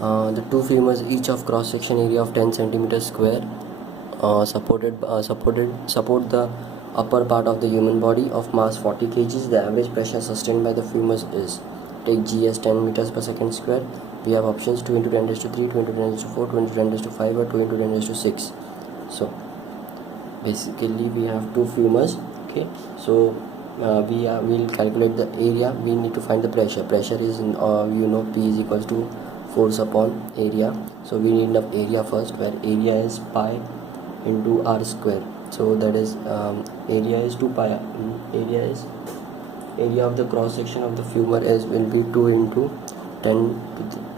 The two femurs each of cross section area of 10 centimeters square support the upper part of the human body of mass 40 kgs. The average pressure sustained by the femurs is, take G as 10 meters per second square. We have options 2 into 10 raised to 3, 2 into 10 raised to 4, 2 into 10 raised to 5, or 2 into 10 raised to 6. So basically we have two femurs. Okay, so we'll calculate the area. We need to find the pressure. Pressure is P is equals to force upon area. So we need enough area first, where area is pi into r square. So that is area is 2 pi. Area of the cross section of the femur is will be 2 into 10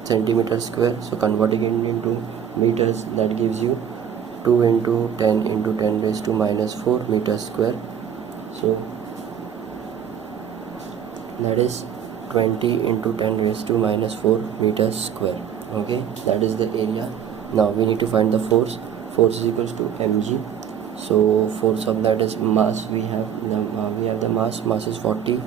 centimeters square. So converting it into meters, that gives you 2 into 10 into 10 raised to minus 4 meters square. So that is 20 into 10 raised to minus 4 meters square. Okay, that is the area. Now we need to find the force. Force is equals to mg. So force of that is mass. We have the mass is 40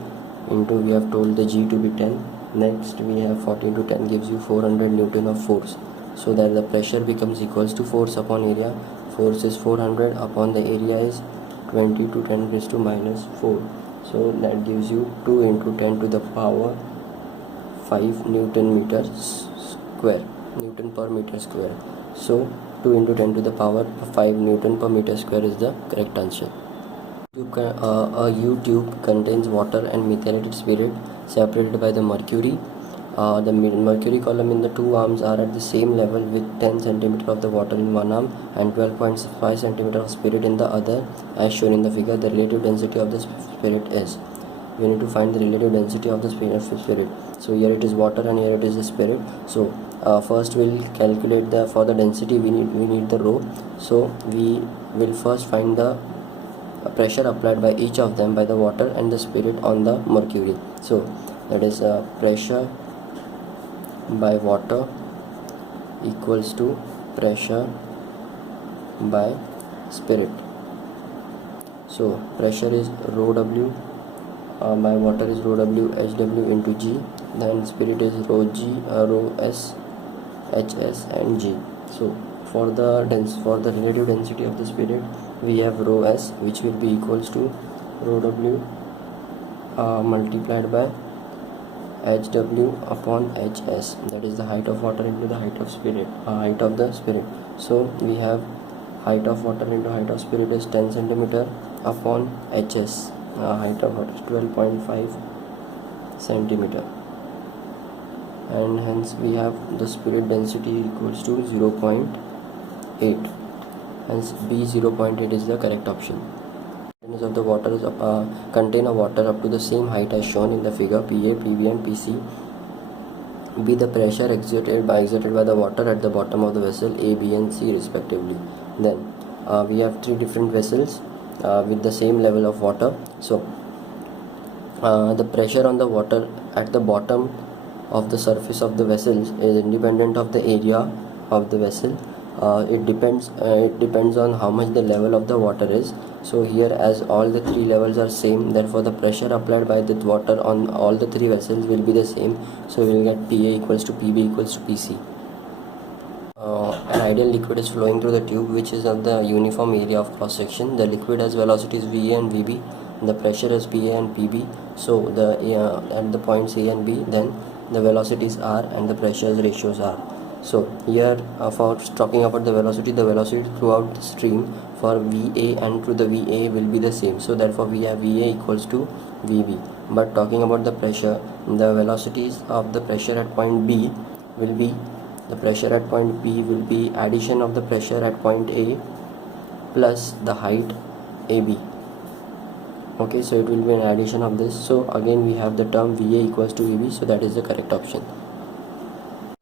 into, we have told the g to be 10. Next we have 40 into 10 gives you 400 Newton of force. So that the pressure becomes equals to force upon area. Force is 400 upon the area is 20 to 10 raised to minus 4. So that gives you 2 into 10 to the power 5 Newton per meter square. So 2 into 10 to the power 5 Newton per meter square is the correct answer. A U-tube contains water and methylated spirit separated by the mercury. The mercury column in the two arms are at the same level, with 10 cm of the water in one arm and 12.5 cm of spirit in the other, as shown in the figure. The relative density of the spirit is. We need to find the relative density of the spirit. So here it is water and here it is the spirit. So first we'll calculate for the density. We need the rho. So we will first find the pressure applied by each of them, by the water and the spirit on the mercury. So that is pressure by water equals to pressure by spirit. So pressure is rho w by water is rho w hw into g, then spirit is rho g rho s hs and g. So for the relative density of the spirit, we have rho s, which will be equals to rho w multiplied by hw upon hs, that is the height of water into the height of the spirit. So we have height of water into height of spirit is 10 cm upon hs, height of water is 12.5 cm, and hence we have the spirit density equals to 0.8, hence B 0.8 is the correct option. Of the water is contain a water up to the same height as shown in the figure. PA, PB and PC. B the pressure exerted by the water at the bottom of the vessel A, B and C respectively. Then we have three different vessels with the same level of water. So the pressure on the water at the bottom of the surface of the vessels is independent of the area of the vessel. It depends on how much the level of the water is. So here, as all the three levels are same, therefore the pressure applied by the water on all the three vessels will be the same. So we will get PA equals to PB equals to PC. An ideal liquid is flowing through the tube, which is of the uniform area of cross section. The liquid has velocities VA and VB. The pressure is PA and PB. So at the points A and B, then the velocities R and the pressure ratios R. So here for talking about the velocity throughout the stream for VA and to the VA will be the same. So therefore we have VA equals to VB. But talking about the pressure, the velocities of the pressure at point B will be, the pressure at point B will be addition of the pressure at point A plus the height AB. Okay, so it will be an addition of this. So again we have the term VA equals to VB, so that is the correct option.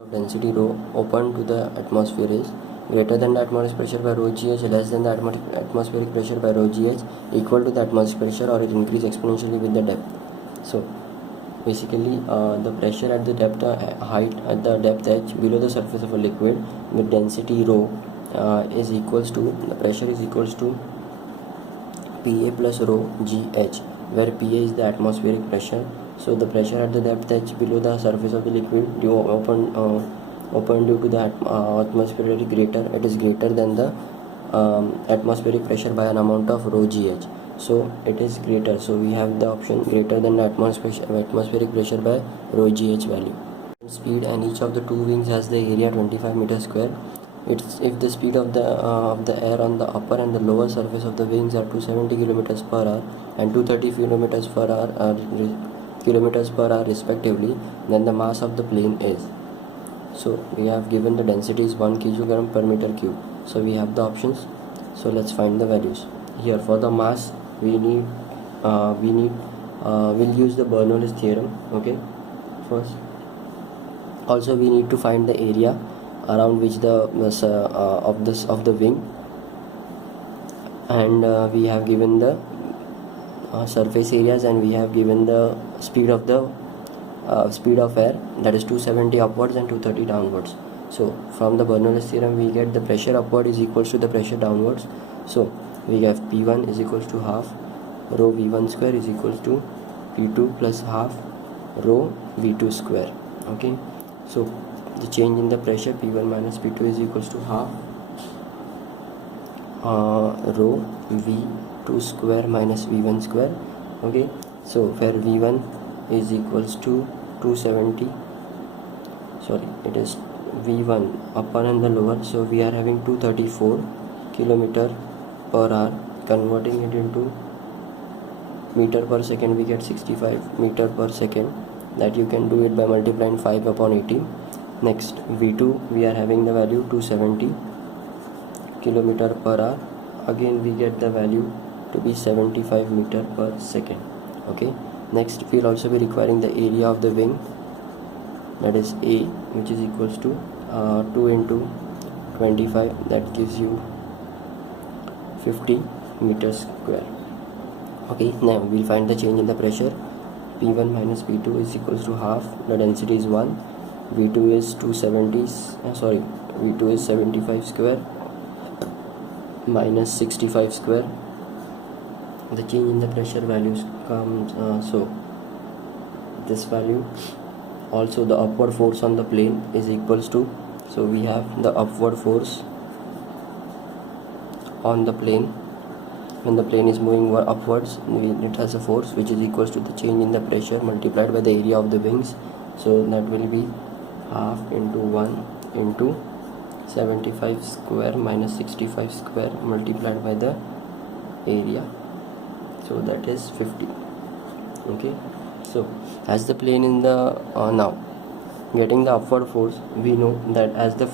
Density rho open to the atmosphere is greater than the atmospheric pressure by rho gh, less than the atmospheric pressure by rho gh, equal to the atmospheric pressure, or it increase exponentially with the depth. So basically the pressure at the depth height at the depth h below the surface of a liquid with density rho is equals to, the pressure is equals to PA plus rho gh, where PA is the atmospheric pressure. So the pressure at the depth h below the surface of the liquid open due to the atmospheric greater, it is greater than the atmospheric pressure by an amount of rho gh. So it is greater, so we have the option greater than the atmospheric pressure by rho gh value. Speed, and each of the two wings has the area 25 meters square. It's if the speed of the air on the upper and the lower surface of the wings are 270 kilometers per hour and 230 kilometers per hour respectively, then the mass of the plane is. So we have given the density is 1 kilogram per meter cube. So we have the options. So let's find the values. Here for the mass we'll use the Bernoulli's theorem. Okay, first. Also we need to find the area around which of the wing, and we have given the surface areas, and we have given the speed of air, that is 270 upwards and 230 downwards. So from the Bernoulli's theorem we get the pressure upward is equals to the pressure downwards. So we have P1 is equals to half rho V1 square is equals to P2 plus half rho V2 square. Okay, so the change in the pressure P1 minus P2 is equals to half rho V2 square minus V1 square. Okay, so where V1 is equals to 270, sorry, it is V1 upper and the lower, so we are having 234 kilometer per hour. Converting it into meter per second, we get 65 meter per second. That you can do it by multiplying 5 upon 18. Next V2 we are having the value 270 kilometer per hour. Again we get the value to be 75 meter per second. Okay, next we'll also be requiring the area of the wing, that is A, which is equals to 2 into 25, that gives you 50 meters square. Okay, now we'll find the change in the pressure. P1 minus P2 is equals to half, the density is 1, V2 is 75 square minus 65 square. The change in the pressure values comes, so this value, also the upward force on the plane is equals to, so we have the upward force on the plane. When the plane is moving upwards, it has a force which is equals to the change in the pressure multiplied by the area of the wings. So that will be half into 1 into 75 square minus 65 square multiplied by the area, so that is 50. Okay, so as the plane in the now getting the upward force, we know that as the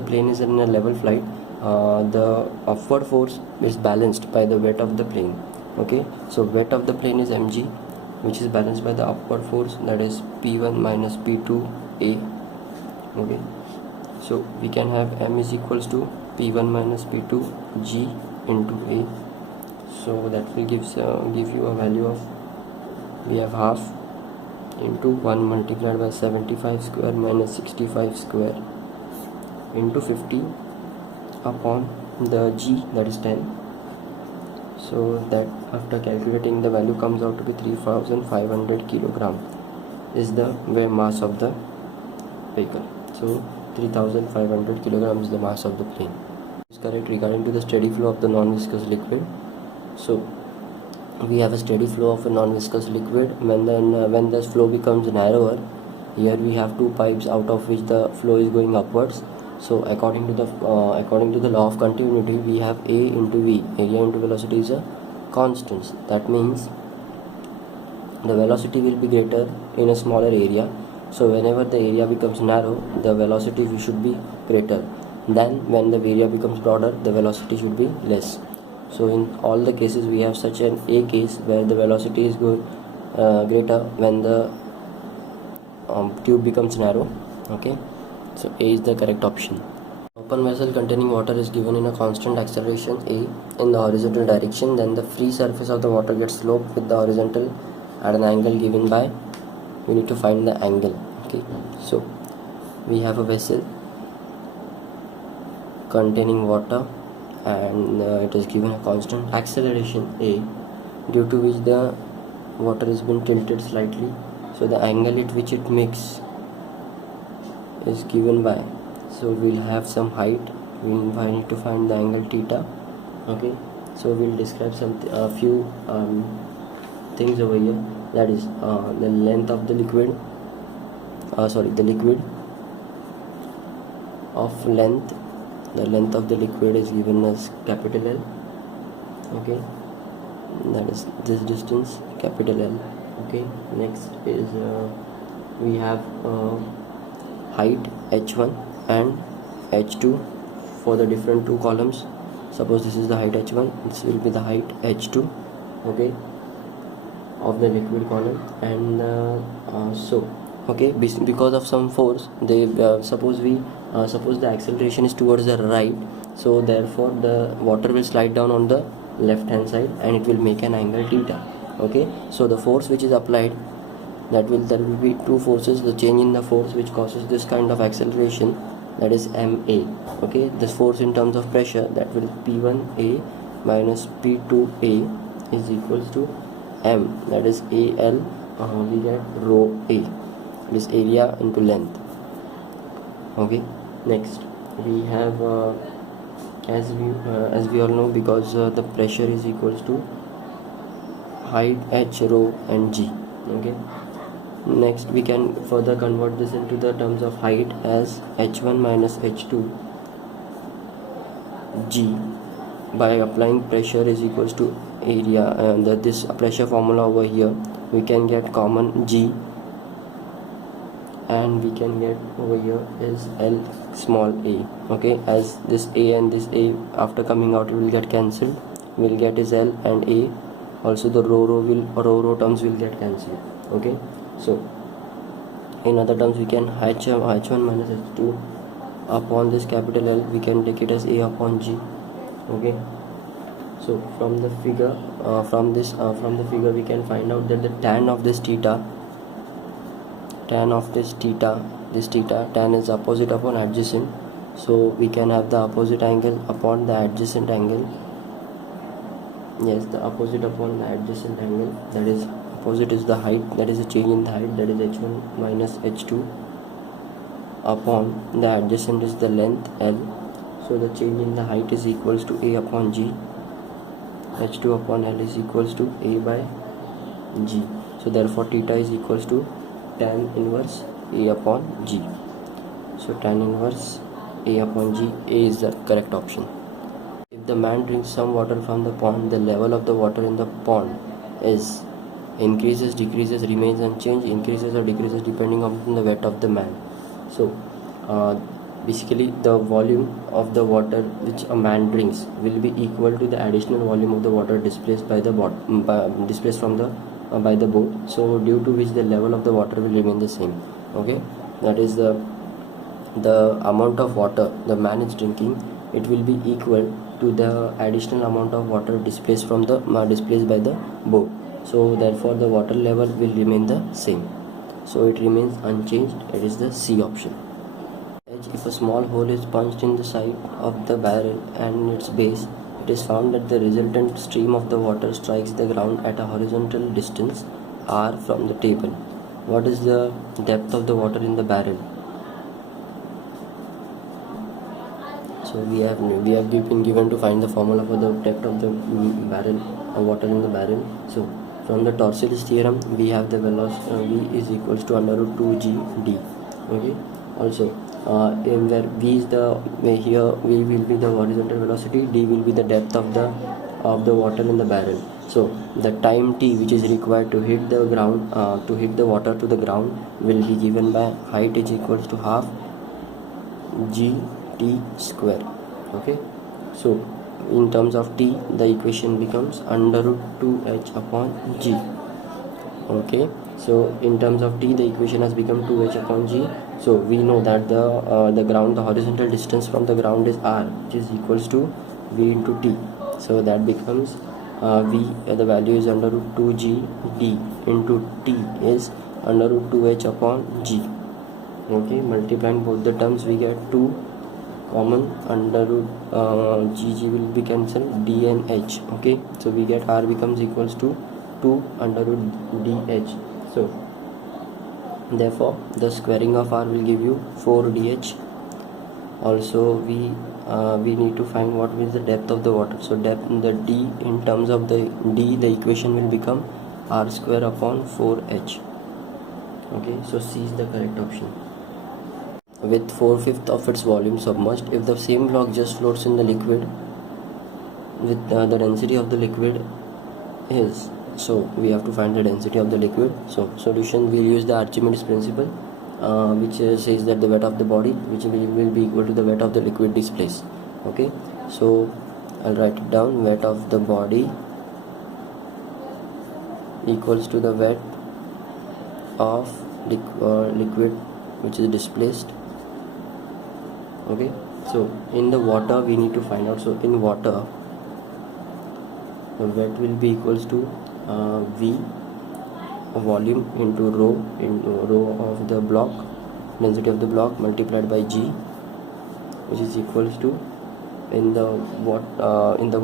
plane is in a level flight, the upward force is balanced by the weight of the plane. Okay, so weight of the plane is mg, which is balanced by the upward force, that is P1 minus P2a. Okay, so we can have m is equals to P1 minus P2 g into a, so that will give you a value of, we have half into 1 multiplied by 75 square minus 65 square into 50 upon the g, that is 10. So that after calculating the value comes out to be 3500 kilogram is the mass of the vehicle. So 3500 kilograms is the mass of the plane. Is correct regarding to the steady flow of the non-viscous liquid. So we have a steady flow of a non-viscous liquid. When the flow becomes narrower, here we have two pipes out of which the flow is going upwards. So according to the law of continuity, we have A into V, area into velocity, is a constant. That means the velocity will be greater in a smaller area. So whenever the area becomes narrow, the velocity should be greater. Then when the area becomes broader, the velocity should be less. So in all the cases we have such an A case where the velocity is greater when the tube becomes narrow. Okay, so A is the correct option. Open vessel containing water is given in a constant acceleration A in the horizontal direction. Then the free surface of the water gets sloped with the horizontal at an angle given by, we need to find the angle. Okay, so we have a vessel containing water, and it is given a constant acceleration A, due to which the water has been tilted slightly. So the angle at which it makes is given by, so we'll have some height, we need to find the angle theta. Okay, so we'll describe a few things over here, that is the length of the liquid, the liquid of length, the length of the liquid is given as capital L. Okay, that is this distance, capital L. Okay, next is we have height h1 and h2 for the different two columns. Suppose this is the height h1, this will be the height h2, okay, of the liquid column. And okay, because of some force, they suppose the acceleration is towards the right, so therefore the water will slide down on the left hand side and it will make an angle theta. Okay, so the force which is applied, there will be two forces, the change in the force which causes this kind of acceleration, that is MA. Okay, this force in terms of pressure, that will P1A minus P2A is equals to M, that is AL, we get rho A, this area into length. Okay, next we have as we all know, because the pressure is equals to height h, rho and g. Okay, next we can further convert this into the terms of height as h1 minus h2 g by applying pressure is equals to area, and this pressure formula over here we can get common g, and we can get over here is L small a. Okay, as this a and this a after coming out it will get cancelled, we'll get is L and a, also the rho terms will get cancelled. Okay, so in other terms we can h1 minus h2 upon this capital L, we can take it as a upon g. Okay, so from the figure we can find out that the tan of this theta, tan is opposite upon adjacent, so we can have the opposite angle upon the adjacent angle. Yes, the opposite upon the adjacent angle, that is opposite is the height, that is a change in the height, that is h1 minus h2 upon the adjacent is the length L, so the change in the height is equals to a upon g, h2 upon L is equals to a by g, so therefore theta is equals to tan inverse a upon g. So tan inverse a upon g, a is the correct option. If the man drinks some water from the pond, the level of the water in the pond is increases, decreases, remains unchanged, increases or decreases depending on the weight of the man. So basically the volume of the water which a man drinks will be equal to the additional volume of the water displaced by the displaced from the by the boat, so due to which the level of the water will remain the same. Okay, that is the amount of water the man is drinking, it will be equal to the additional amount of water displaced from the displaced by the boat, so therefore the water level will remain the same, so it remains unchanged. It is the C option. If a small hole is punched in the side of the barrel and its base, it is found that the resultant stream of the water strikes the ground at a horizontal distance r from the table. What is the depth of the water in the barrel? So we have been given to find the formula for the depth of the barrel water in the barrel. So from the Torsilis theorem we have the velocity v is equals to under root 2g d. Okay, also where v is the here v will be the horizontal velocity, d will be the depth of the water in the barrel. So the time t which is required to hit the ground to hit the water to the ground will be given by height is equals to half g t square. Okay, so in terms of t the equation becomes under root 2h upon g. Okay, so in terms of t the equation has become 2h upon g. So we know that the horizontal distance from the ground is r, which is equals to v into t, so that becomes v the value is under root 2g d into t is under root 2h upon g. Okay, multiplying both the terms we get 2 common, under root g will be cancelled, d and h. Okay, so we get r becomes equals to 2 under root dh. So Therefore the squaring of r will give you 4dh. Also we need to find what is the depth of the water. So depth, the d, in terms of the d, the equation will become r square upon 4h. Okay, so C is the correct option. With 4/5 of its volume submerged, if the same block just floats in the liquid with the density of the liquid is, so we have to find the density of the liquid. So solution, we'll use the Archimedes principle, which says that the weight of the body which will be equal to the weight of the liquid displaced. Okay, so I'll write it down. Weight of the body equals to the weight of liquid which is displaced. Okay, so in the water we need to find out. So in water the weight will be equals to V volume into rho of the block, density of the block, multiplied by G, which is equals to, in the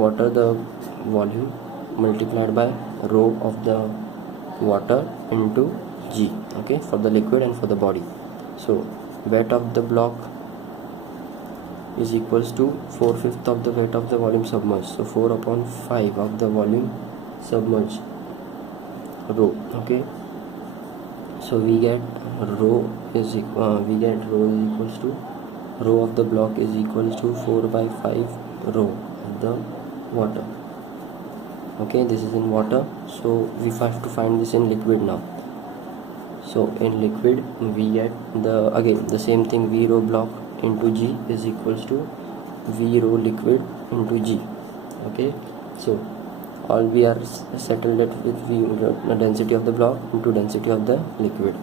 water the volume multiplied by rho of the water into G. Okay, for the liquid and for the body. So weight of the block is equals to 4/5 of the weight of the volume submerged. So 4/5 of the volume submerged, rho. Okay, so we get rho is equals to, rho of the block is equals to 4/5 rho of the water. Okay, this is in water. So we have to find this in liquid now. So in liquid we get the same thing, V rho block into G is equals to V rho liquid into G. Okay, so all we are settled it with V, the density of the block into density of the liquid.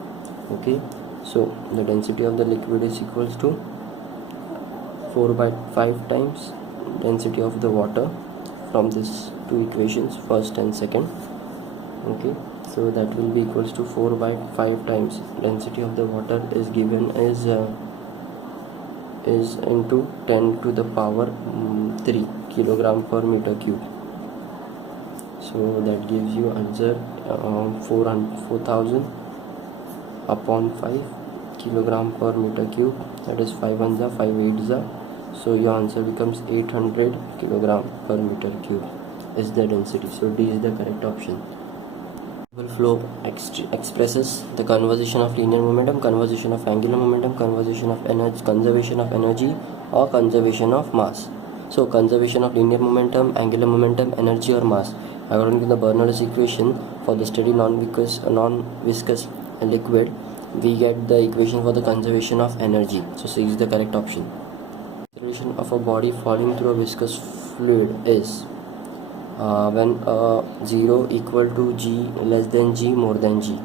Okay, so the density of the liquid is equals to 4/5 times density of the water from these two equations, first and second. Okay, so that will be equals to 4/5 times density of the water is given as is into 10 to the power 3 kilogram per meter cube. So that gives you answer 4000 upon 5 kilogram per meter cube, that is 5 1 za 5 8 za. So your answer becomes 800 kilogram per meter cube is the density. So D is the correct option. Flow expresses the conservation of linear momentum, conservation of angular momentum, conservation of energy, or conservation of mass. So conservation of linear momentum, angular momentum, energy or mass, according to the Bernoulli's equation for the steady non-viscous liquid, we get the equation for the conservation of energy. So C is the correct option. Acceleration of a body falling through a viscous fluid is when 0 equal to G less than G more than G.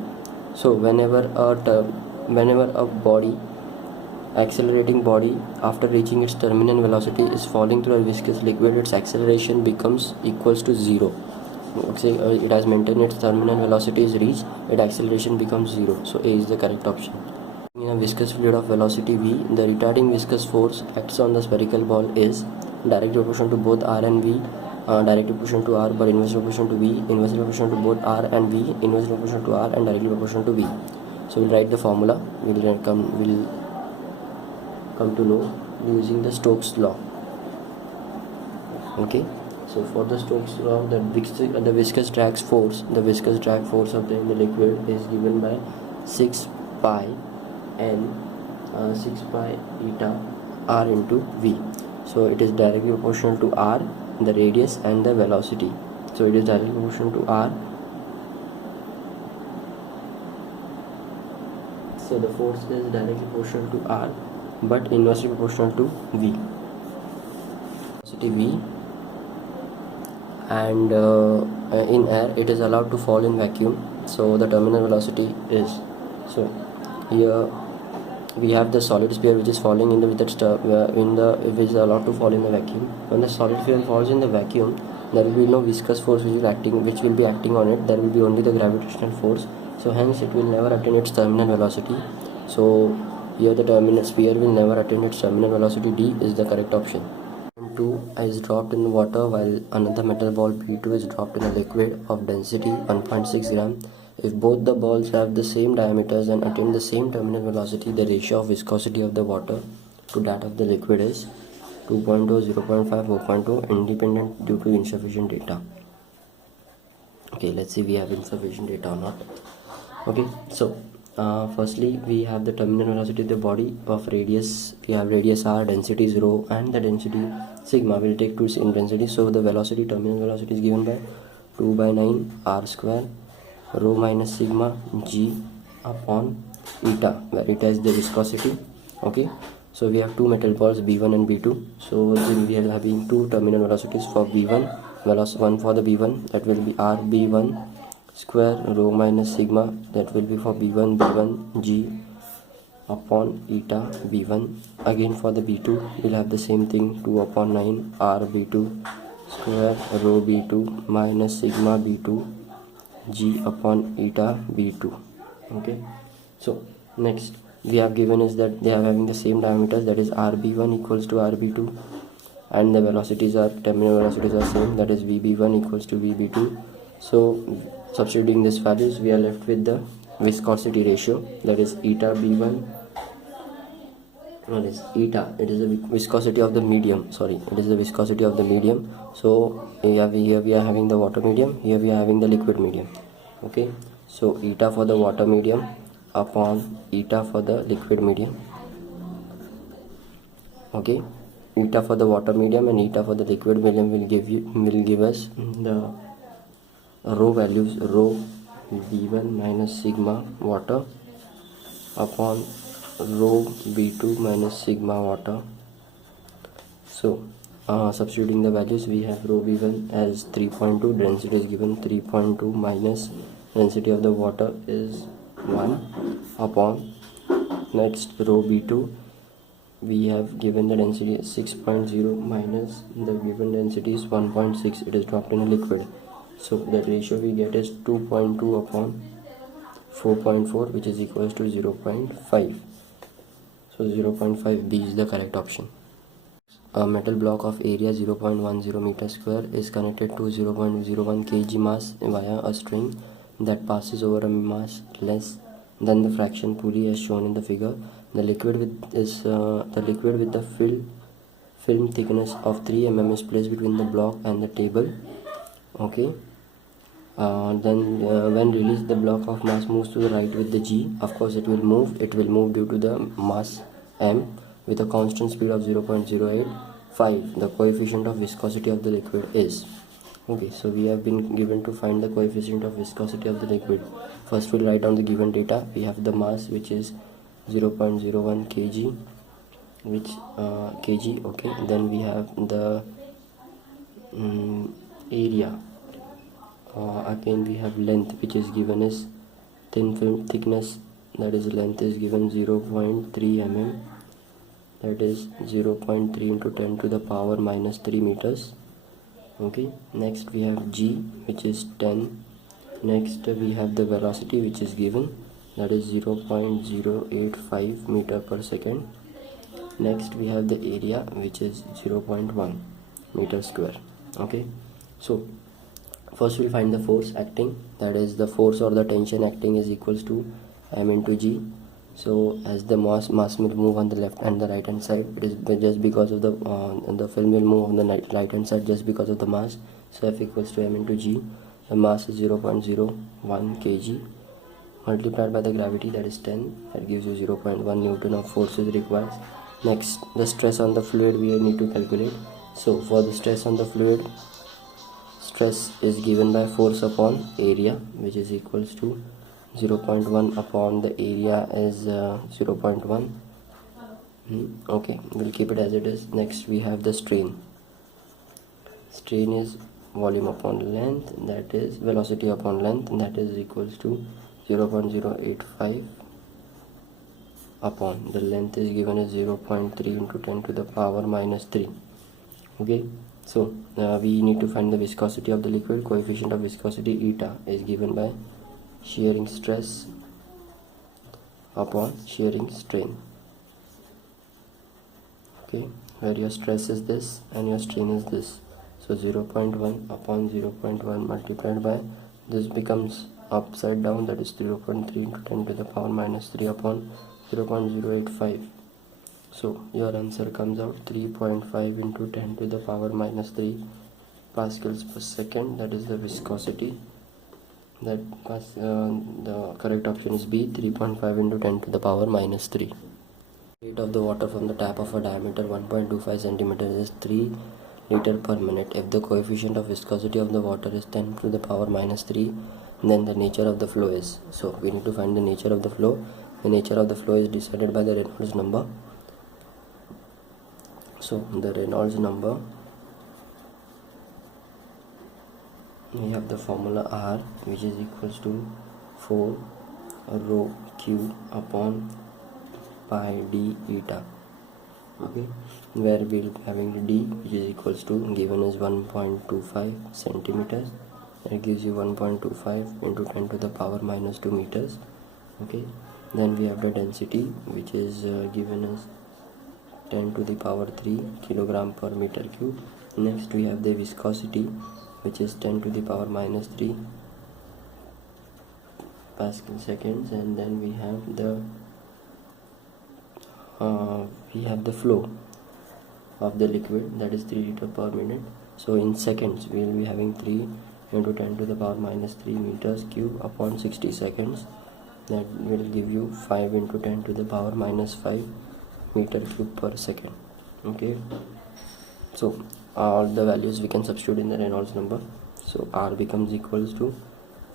So whenever a body, accelerating body, after reaching its terminal velocity is falling through a viscous liquid, its acceleration becomes equals to 0. Okay, it has maintained its terminal velocity is reached, its acceleration becomes 0. So A is the correct option. In a viscous fluid of velocity V, the retarding viscous force acts on the spherical ball is directly proportional to both R and V, directly proportional to R but inversely proportional to V, inversely proportional to both R and V, inversely proportional to R and directly proportional to V. So we'll write the formula. We'll come to know using the Stokes law. Okay, so for the Stokes law, the viscous drag force of the liquid is given by 6 pi eta R into V. So it is directly proportional to R, the radius and the velocity. So it is directly proportional to R. So the force is directly proportional to R but inversely proportional to V. Velocity V, and in air it is allowed to fall in vacuum. So the terminal velocity is, so here we have the solid sphere which is falling in the which is allowed to fall in the vacuum. When the solid sphere falls in the vacuum, there will be no viscous force which will be acting on it. There will be only the gravitational force. So hence it will never attain its terminal velocity. So here the terminal sphere will never attain its terminal velocity. D is the correct option. 2 is dropped in water while another metal ball P2 is dropped in a liquid of density 1.6 gram. If both the balls have the same diameters and attain the same terminal velocity, the ratio of viscosity of the water to that of the liquid is 2.0, 0.5, 4.2, independent due to insufficient data. Okay, let's see we have insufficient data or not. Okay, so firstly we have the terminal velocity of the body of radius. We have radius r, density is rho, and the density sigma. Will take two same density, so the velocity, terminal velocity, is given by 2 by 9 r square rho minus sigma g upon eta, where eta is the viscosity. Okay, so we have two metal balls B1 and B2, so then we are having two terminal velocities for B1, one for the B1, that will be r B1 square rho minus sigma, that will be for B1 g upon eta B1. Again for the B2 we'll have the same thing, 2 upon 9 r B2 square rho B2 minus sigma B2 g upon eta B2. Okay, so next we have given is that they are having the same diameters, that is RB1 equals to RB2, and the velocities are, terminal velocities are same, that is VB1 equals to VB2. So substituting these values, we are left with the viscosity ratio, that is eta B1, what is eta, it is the viscosity of the medium, sorry, it is the viscosity of the medium. So here we are having the water medium, here we are having the liquid medium. Okay, so eta for the water medium upon eta for the liquid medium. Okay, eta for the water medium and eta for the liquid medium will give us the rho values, rho B1 minus sigma water upon rho B2 minus sigma water. So substituting the values, we have rho B1 as 3.2, density is given 3.2 minus density of the water is 1 upon, next rho B2 we have given the density as 6.0 minus the given density is 1.6, it is dropped in a liquid, so the ratio we get is 2.2 upon 4.4, which is equals to 0.5. so 0.5B is the correct option. A metal block of area 0.10 meter square is connected to 0.01 kg mass via a string that passes over a mass less than the fraction pulley as shown in the figure. The liquid with the film thickness of 3 mm is placed between the block and the table. Okay, then when released, the block of mass moves to the right with the g. Of course it will move due to the mass m with a constant speed of 0.085. The coefficient of viscosity of the liquid is, okay, so we have been given to find the coefficient of viscosity of the liquid. First we'll write down the given data. We have the mass, which is 0.01 kg, which kg. Okay, then we have the area. Again we have length, which is given as thin film thickness, that is length is given 0.3 mm, that is 0.3 into 10 to the power minus 3 meters. Okay, next we have g, which is 10. Next we have the velocity, which is given, that is 0.085 meter per second. Next we have the area, which is 0.1 meter square. Okay, so first we'll find the force acting, that is the force or the tension acting is equals to m into g. So as the mass will move on the left and the right hand side, it is just because of the film will move on the right hand side just because of the mass. So F equals to m into g. The mass is 0.01 kg multiplied by the gravity, that is 10, that gives you 0.1 Newton of force is required. Next, the stress on the fluid we need to calculate. So for the stress on the fluid, stress is given by force upon area, which is equals to 0.1 upon the area is 0.1. Okay, we'll keep it as it is. Next we have the strain. Strain is volume upon length, that is velocity upon length, that is equals to 0.085 upon the length is given as 0.3 into 10 to the power minus 3. Okay, so we need to find the viscosity of the liquid. Coefficient of viscosity eta is given by shearing stress upon shearing strain. Okay, where your stress is this and your strain is this, so 0.1 upon 0.1 multiplied by this becomes upside down, that is 0.3 into 10 to the power minus 3 upon 0.085. So your answer comes out 3.5 into 10 to the power minus 3 pascals per second. That is the viscosity. The correct option is B, 3.5 into 10 to the power minus 3. Rate of the water from the tap of a diameter 1.25 centimeters is 3 liter per minute. If the coefficient of viscosity of the water is 10 to the power minus 3, then the nature of the flow is. So we need to find the nature of the flow. The nature of the flow is decided by the Reynolds number. So the Reynolds number, we have the formula R, which is equals to 4 rho Q upon pi d eta. Okay, where we'll be having d, which is equals to, given as 1.25 centimeters. That gives you 1.25 into 10 to the power minus 2 meters. Okay, then we have the density, which is given as 10 to the power 3 kilogram per meter cube. Next we have the viscosity, which is 10 to the power minus 3 pascal seconds, and then we have the flow of the liquid, that is 3 liter per minute. So in seconds we will be having 3 into 10 to the power minus 3 meters cube upon 60 seconds. That will give you 5 into 10 to the power minus 5 meter cube per second. Okay, so all the values we can substitute in the Reynolds number. So R becomes equals to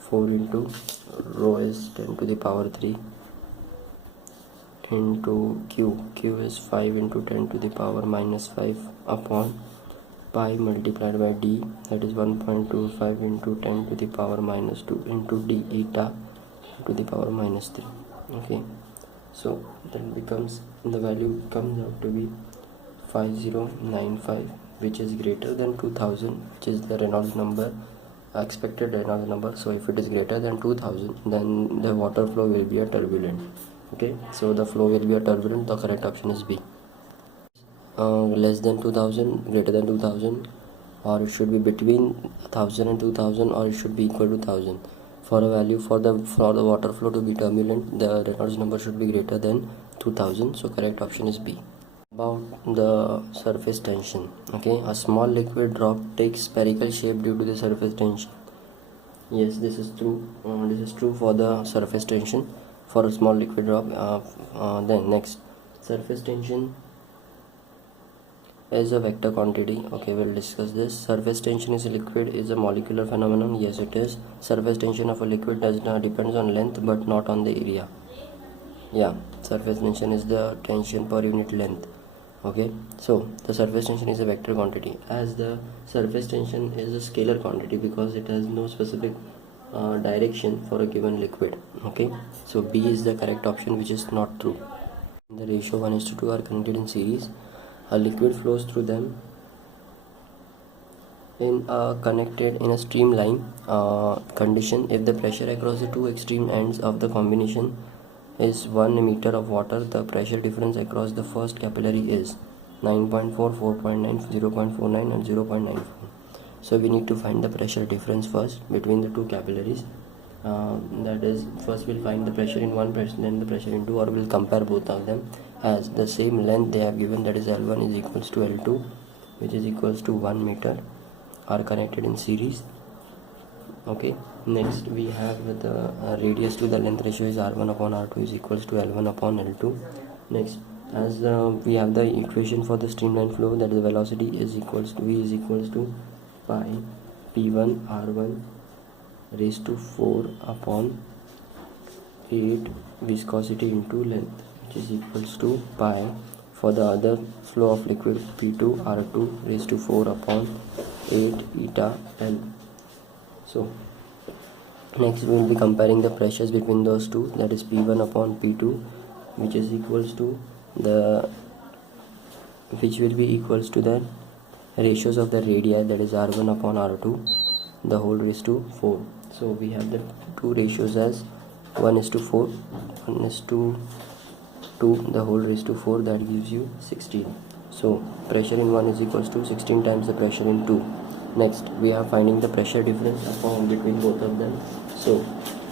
4 into rho is 10 to the power 3 into Q is 5 into 10 to the power minus 5 upon pi multiplied by d, that is 1.25 into 10 to the power minus 2 into d eta to the power minus 3. Okay, so that becomes, the value comes out to be 5095, which is greater than 2000, which is the Reynolds number, expected Reynolds number. So if it is greater than 2000, then the water flow will be a turbulent. Okay, so the flow will be a turbulent. The correct option is B. Less than 2000, greater than 2000, or it should be between 1000 and 2000, or it should be equal to 1000. For a value for the water flow to be turbulent, the Reynolds number should be greater than 2000. So correct option is B. About the surface tension. Okay, a small liquid drop takes spherical shape due to the surface tension. Yes, this is true. This is true for the surface tension for a small liquid drop. Then next, surface tension is a vector quantity. Okay, we'll discuss this. Surface tension is a liquid, is a molecular phenomenon. Yes, it is. Surface tension of a liquid does not depends on length but not on the area. Yeah, surface tension is the tension per unit length. Okay, so the surface tension is a vector quantity, as the surface tension is a scalar quantity because it has no specific direction for a given liquid. Okay, so B is the correct option, which is not true. The ratio 1:2 are connected in series. A liquid flows through them in a connected in a streamline condition. If the pressure across the two extreme ends of the combination is 1 meter of water, the pressure difference across the first capillary is 9.4, 4.9, 0.49 and 0.94. So we need to find the pressure difference first between the two capillaries. That is, first we'll find the pressure in one, then the pressure in two, or we'll compare both of them as the same length they have given, that is L1 is equals to L2, which is equals to 1 meter, are connected in series. Okay, next we have the radius to the length ratio is R1 upon R2 is equals to L1 upon L2. Next, as we have the equation for the streamline flow, that is velocity is equals to V is equals to pi P1 R1 raised to 4 upon 8 viscosity into length, which is equals to pi for the other flow of liquid P2 R2 raised to 4 upon 8 eta L. So next we will be comparing the pressures between those two, that is P1 upon P2, which is equals to the ratios of the radii, that is R1 upon R2 the whole raised to 4. So we have the two ratios as 1:4, 1:2 the whole raised to 4, that gives you 16. So pressure in 1 is equals to 16 times the pressure in 2. Next we are finding the pressure difference between both of them. So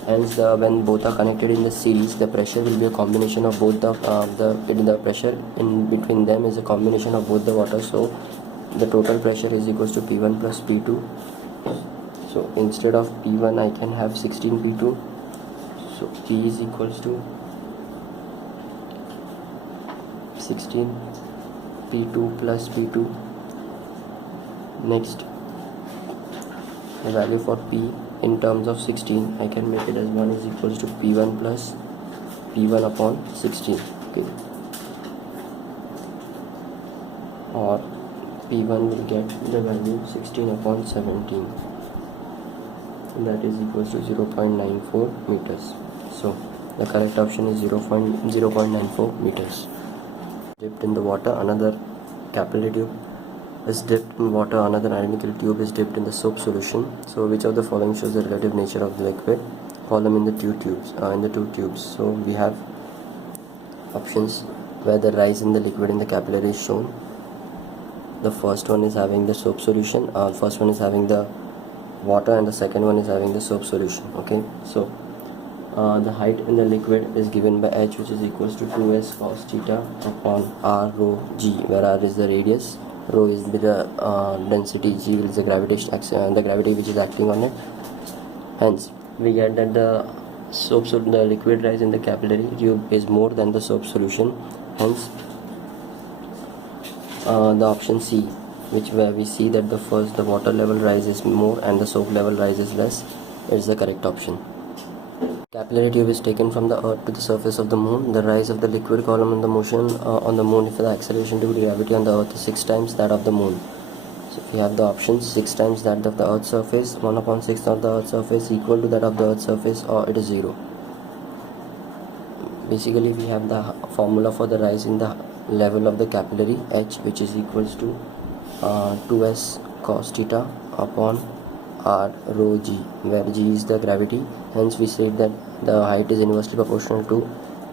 Hence, when both are connected in the series, the pressure will be a combination of both the pressure in between them is a combination of both the water. So the total pressure is equals to P1 plus P2. So instead of P1, I can have 16 P2. So P is equals to 16 P2 plus P2. Next, the value for P in terms of 16, I can make it as 1 is equals to P1 plus P1 upon 16. Okay, or P1 will get the value 16 upon 17, that is equals to 0.94 meters. So the correct option is 0.94 meters. Dipped in the water, another capillary tube is dipped in water, another identical tube is dipped in the soap solution. So which of the following shows the relative nature of the liquid column in the two tubes? So we have options where the rise in the liquid in the capillary is shown. The first one is having the soap solution, first one is having the water, and the second one is having the soap solution. Okay, so the height in the liquid is given by h, which is equals to 2s cos theta upon r rho g, where r is the radius, rho is the density, g is the gravity which is acting on it. Hence we get that the liquid rise in the capillary tube is more than the soap solution. Hence the option C, where we see that the water level rise is more and the soap level rise is less, is the correct option. Capillary tube is taken from the earth to the surface of the moon. The rise of the liquid column in the motion on the moon, if the acceleration due to gravity on the earth is 6 times that of the moon. So if we have the options 6 times that of the earth's surface, 1 upon 6 of the earth's surface, equal to that of the earth's surface, or it is 0. Basically we have the formula for the rise in the level of the capillary, h, which is equals to 2s cos theta upon r rho g, where g is the gravity. Hence we said that the height is inversely proportional to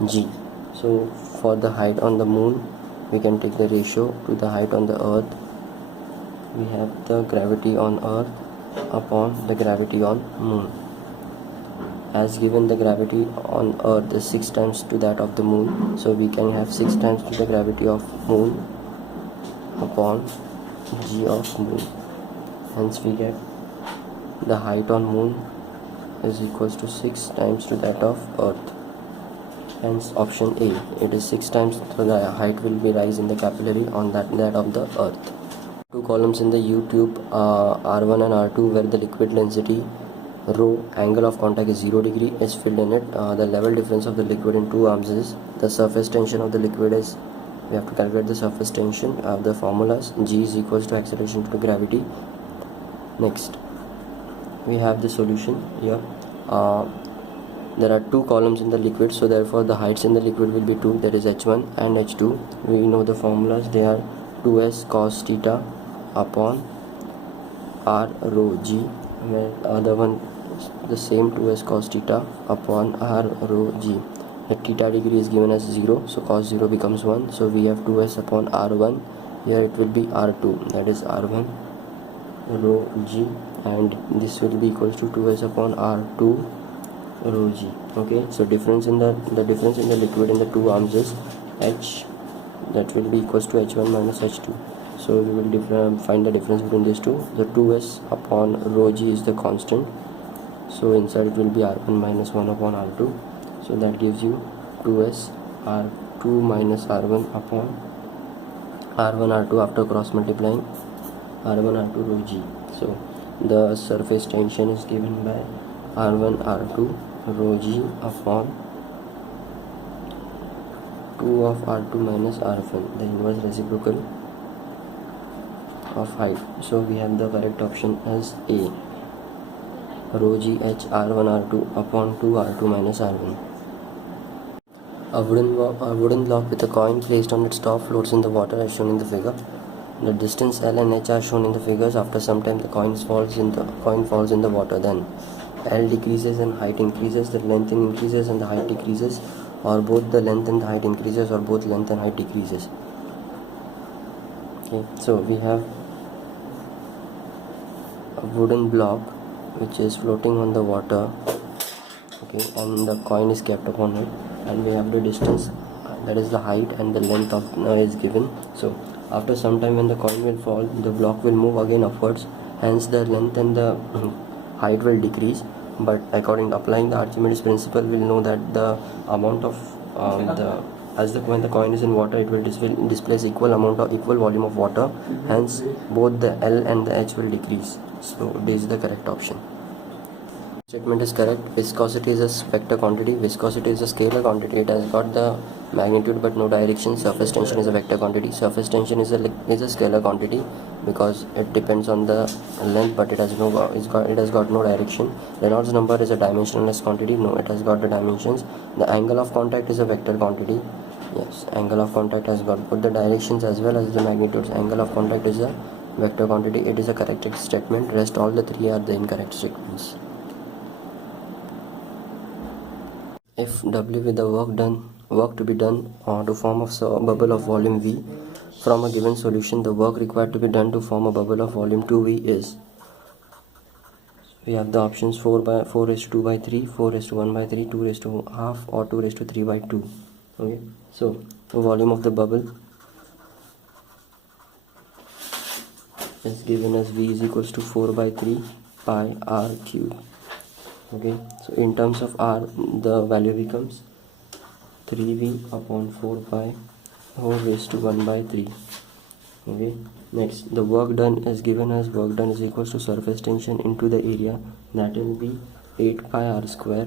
g. So for the height on the moon, we can take the ratio to the height on the earth. We have the gravity on earth upon the gravity on moon. As given, the gravity on earth is 6 times to that of the moon, so we can have 6 times to the gravity of moon upon g of moon. Hence we get the height on moon is equals to 6 times to that of earth. Hence option A, it is 6 times, so the height will be rise in the capillary on that of the earth. Two columns in the U tube, R1 and R2, where the liquid density rho, angle of contact is 0 degree, is filled in it. The level difference of the liquid in two arms is, the surface tension of the liquid is, we have to calculate the surface tension of the formulas. G is equals to acceleration due to gravity. Next we have the solution here. There are two columns in the liquid, so therefore the heights in the liquid will be 2, that is h1 and h2. We know the formulas, they are 2s cos theta upon r rho g, where the other one is the same, 2s cos theta upon r rho g. The theta degree is given as 0, so cos 0 becomes 1, so we have 2s upon r1. Here it will be r2, that is r1 rho g, and this will be equals to 2s upon r2 rho g. Okay, so difference in the difference in the liquid in the two arms is h, that will be equals to h1 minus h2. So we will find the difference between these two. The 2s upon rho g is the constant, so inside it will be r1 minus 1 upon r2, so that gives you 2s r2 minus r1 upon r1 r2 after cross multiplying r1 r2 rho g. So the surface tension is given by r1 r2 rho g upon 2 of r2 minus r1, the inverse reciprocal of height. So we have the correct option as A, rho g h r1 r2 upon 2 r2 minus r1. A wooden block with a coin placed on its top floats in the water as shown in the figure. The distance L and H are shown in the figures. After some time the coin falls in the water. Then L decreases and height increases, the length increases and the height decreases, or both the length and the height increases, or both length and height decreases. Okay, so we have a wooden block which is floating on the water. Okay, okay, and the coin is kept upon it, and we have the distance, that is the height, and the length of is given. So after some time, when the coin will fall, the block will move again upwards, hence the length and the height will decrease. But according to applying the Archimedes principle, we'll know that the amount of when the coin is in water, it will displace equal volume of water, hence both the L and the H will decrease. So this is the correct option. Statement is correct. Viscosity is a vector quantity. Viscosity is a scalar quantity. It has got the magnitude but no direction. Surface tension is a vector quantity. Surface tension is a scalar quantity because it depends on the length, but it has got no direction. Reynolds number is a dimensionless quantity. No, it has got the dimensions. The angle of contact is a vector quantity. Yes, angle of contact has got both the directions as well as the magnitudes. Angle of contact is a vector quantity. It is a correct statement. Rest all the three are the incorrect statements. If W with the work to be done to form a bubble of volume V from a given solution, the work required to be done to form a bubble of volume 2V is, we have the options 4 raised to 2 by 3, 4 raised to 1 by 3, 2 raised to half, or 2 raised to 3 by 2. Okay, so the volume of the bubble is given as V is equals to 4 by 3 pi r cube. Okay, so in terms of r, the value becomes 3v upon 4 pi whole raised to 1 by 3. Okay, next the work done is given as work done is equals to surface tension into the area, that will be 8 pi r square.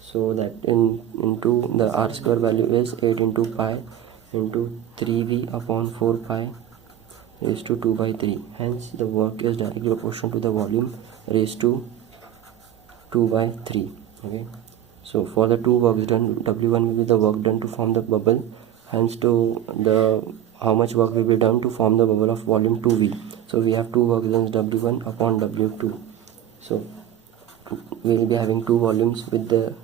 So that into the r square value is 8 into pi into 3v upon 4 pi raised to 2 by 3. Hence the work is directly proportional to the volume raised to 2 by 3. Okay, so for the two works done, W1 will be the work done to form the bubble, hence to the how much work will be done to form the bubble of volume 2V. So we have two work done, W1 upon W2. So we will be having two volumes with the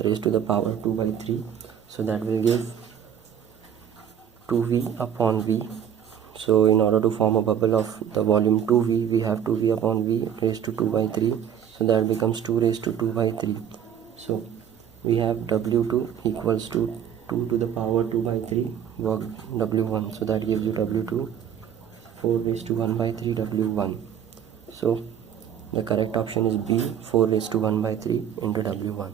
raised to the power 2 by 3. So that will give 2V upon V. So in order to form a bubble of the volume 2V, we have 2V upon V raised to 2 by 3. So that becomes 2 raised to 2 by 3. So we have W2 equals to 2 to the power 2 by 3 work W1. So that gives you W2 4 raised to 1 by 3 W1. So the correct option is B, 4 raised to 1 by 3 into W1.